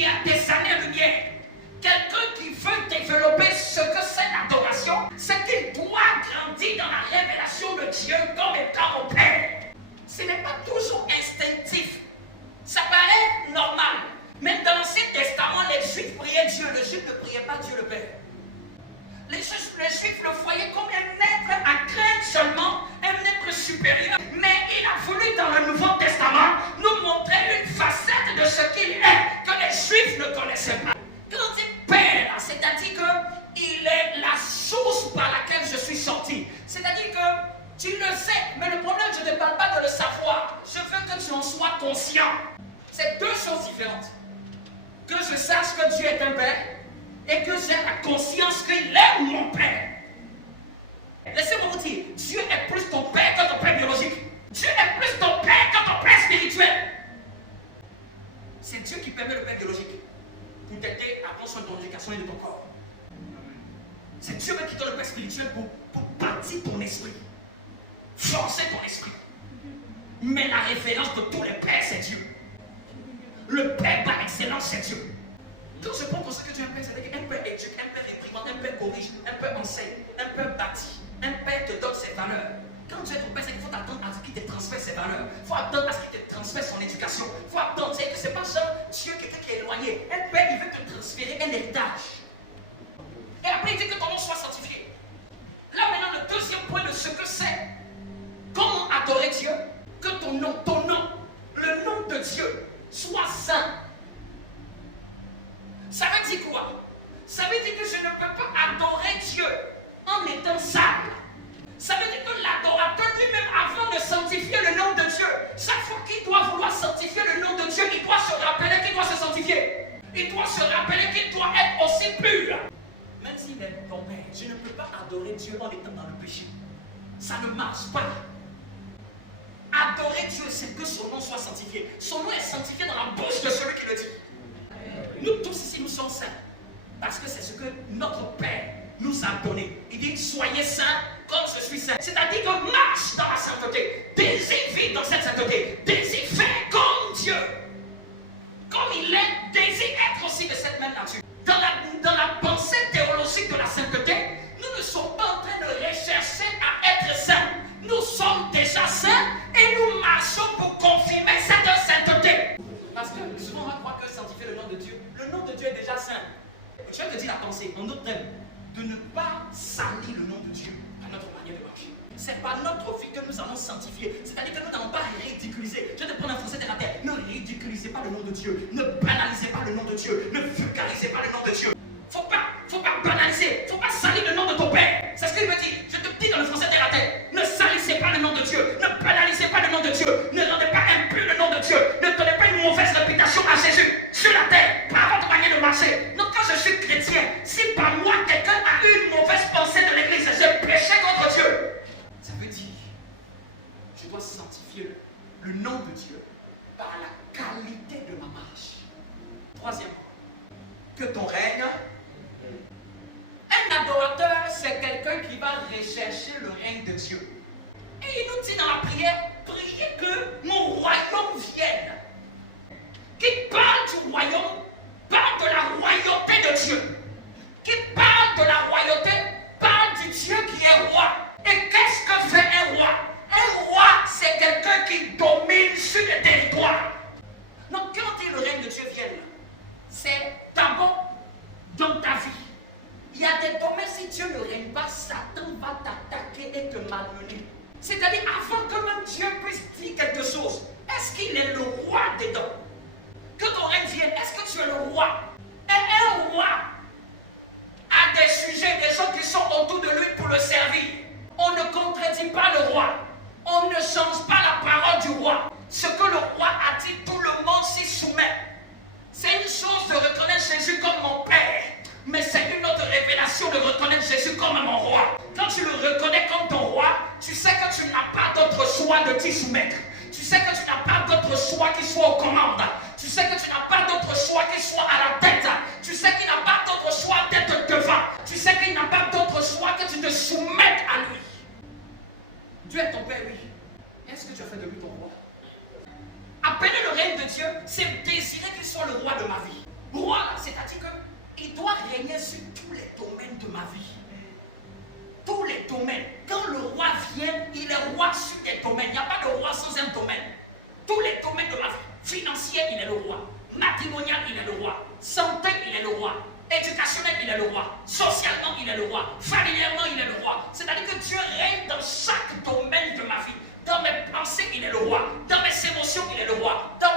qui a des années-lumière. Quelqu'un qui veut développer ce que c'est l'adoration, c'est qu'il doit grandir dans la révélation de Dieu comme étant mon Père. Ce n'est pas toujours instinctif. Ça paraît normal. Même dans l'Ancien Testament, les Juifs priaient Dieu. Le Juif ne priait pas Dieu le Père. Les Juifs le voyaient comme un être à craindre seulement, un être supérieur. Mais il a voulu dans le Nouveau Testament nous montrer une facette de ce qu'il est que les Juifs ne connaissaient pas. Quand on dit Père, c'est-à-dire qu'il est la source par laquelle je suis sorti. C'est-à-dire que tu le sais, mais le problème, je ne parle pas de le savoir. Je veux que tu en sois conscient. C'est deux choses différentes. Que je sache que Dieu est un Père et que j'ai la conscience qu'il est mon Père. Laissez-moi vous dire, Dieu est plus ton Père que ton Père biologique. Dieu est plus ton Père que ton Père spirituel. C'est Dieu qui permet le Père biologique pour t'aider à prendre soin de ton éducation et de ton corps. C'est Dieu qui donne le Père spirituel pour bâtir ton esprit, forcer ton esprit. Mais la référence de tous les pères, c'est Dieu. Le Père par excellence, c'est Dieu. Quand je prends pour ce que Dieu est un Père, c'est-à-dire qu'un Père éduque, un Père réprimande, un Père corrige, un Père enseigne, un Père bâtit, un Père te donne ses valeurs. Quand Dieu est ton Père, c'est qu'il faut attendre à ce qu'il te transfère ses valeurs. Il faut attendre à ce qu'il te transfère son éducation. Il faut attendre, c'est que ce n'est pas genre Dieu, quelqu'un qui est éloigné. Un Père, il veut te transférer un héritage. Et après, il dit que ton nom soit sanctifié. Là maintenant, le deuxième point de ce que c'est, comment adorer Dieu, que ton nom, le nom de Dieu, soit saint. Ça veut dire quoi? Ça veut dire que je ne peux pas adorer Dieu en étant sale. Ça veut dire que l'adorateur lui-même, avant de sanctifier le nom de Dieu, chaque fois qu'il doit vouloir sanctifier le nom de Dieu, il doit se rappeler qu'il doit se sanctifier. Il doit se rappeler qu'il doit être aussi pur. Même s'il est ton Père, je ne peux pas adorer Dieu en étant dans le péché. Ça ne marche pas. Adorer Dieu, c'est que son nom soit sanctifié. Son nom est sanctifié dans la bouche de celui qui le dit. Nous tous ici, nous sommes saints. Parce que c'est ce que notre Père nous a donné. Il dit, soyez saints comme je suis saint. C'est-à-dire que marche dans la sainteté. Désire vivre dans cette sainteté. Désire faire comme Dieu. Comme il est, désire être aussi de cette même nature. Dans la pensée théologique de la sainteté, nous ne sommes pas en train de rechercher à être saints. Nous sommes déjà saints et nous marchons pour confirmer cette sainteté. Parce que souvent on va croire que sanctifier le nom de Dieu, le nom de Dieu est déjà saint. Je vais te dire la pensée, en d'autres termes, de ne pas salir le nom de Dieu à notre manière de marcher. C'est pas notre vie que nous allons sanctifier. C'est-à-dire que nous n'allons pas ridiculiser. Je vais te prendre un français de la terre. Ne ridiculisez pas le nom de Dieu. Ne banalisez pas le nom de Dieu. Ne vulgarisez pas le nom de Dieu. Faut pas banaliser. Faut pas salir le nom de ton Père. C'est ce qu'il me dit. Je te dis dans le français de la terre. Ne salissez pas le nom de Dieu. Ne banalisez pas le nom de Dieu. Ne rendez pas impur le nom de Dieu. Ne donnez pas une mauvaise réputation à Jésus sur la terre par votre manière de marcher. Donc quand je suis chrétien, si par moi quelqu'un a eu une mauvaise pensée de l'église, j'ai péché contre Dieu. Ça veut dire, je dois sanctifier le nom de Dieu par la qualité de ma marche. Troisièmement, que ton règne. Un adorateur, c'est quelqu'un qui va rechercher le règne de Dieu. Et il nous dit dans la prière, priez que mon royaume vienne. Qui parle du royaume, parle de la royauté de Dieu. Qui parle de la royauté, parle du Dieu qui est roi. Et qu'est-ce que fait un roi? Un roi, c'est quelqu'un qui domine sur le territoire. Donc quand le règne de Dieu vienne, c'est d'abord dans ta vie. Il y a des domaines, si Dieu ne règne pas, Satan va t'attaquer et te malmener. C'est-à-dire, avant que même Dieu puisse dire quelque chose, est-ce qu'il est le roi dedans? Que ton règne vienne, est-ce que tu es le roi? Et un roi a des sujets, des gens qui sont autour de lui pour le servir. On ne contredit pas le roi. On ne change pas la parole du roi. Ce que le roi a dit, tout le monde s'y soumet. C'est une chose de reconnaître Jésus comme mon Père. Mais c'est une autre révélation de reconnaître Jésus comme mon roi. Quand tu le reconnais comme ton roi, tu sais que tu n'as pas d'autre choix de t'y soumettre. Tu sais que tu n'as pas d'autre choix qui soit aux commandes. Tu sais que tu n'as pas d'autre choix qui soit à la tête. Tu sais qu'il n'a pas d'autre choix d'être devant. Tu sais qu'il n'a pas d'autre choix que tu te soumettes à lui. Dieu est ton Père, oui. Est-ce que tu as fait de lui ton roi? Appeler le règne de Dieu, c'est désirer qu'il soit le roi de ma vie. domaines. Il n'y a pas de roi sans un domaine. Tous les domaines de ma vie. Financier, il est le roi. Matrimonial, il est le roi. Santé, il est le roi. Éducationnel, il est le roi. Socialement, il est le roi. Familièrement, il est le roi. C'est-à-dire que Dieu règne dans chaque domaine de ma vie. Dans mes pensées, il est le roi. Dans mes émotions, il est le roi. Dans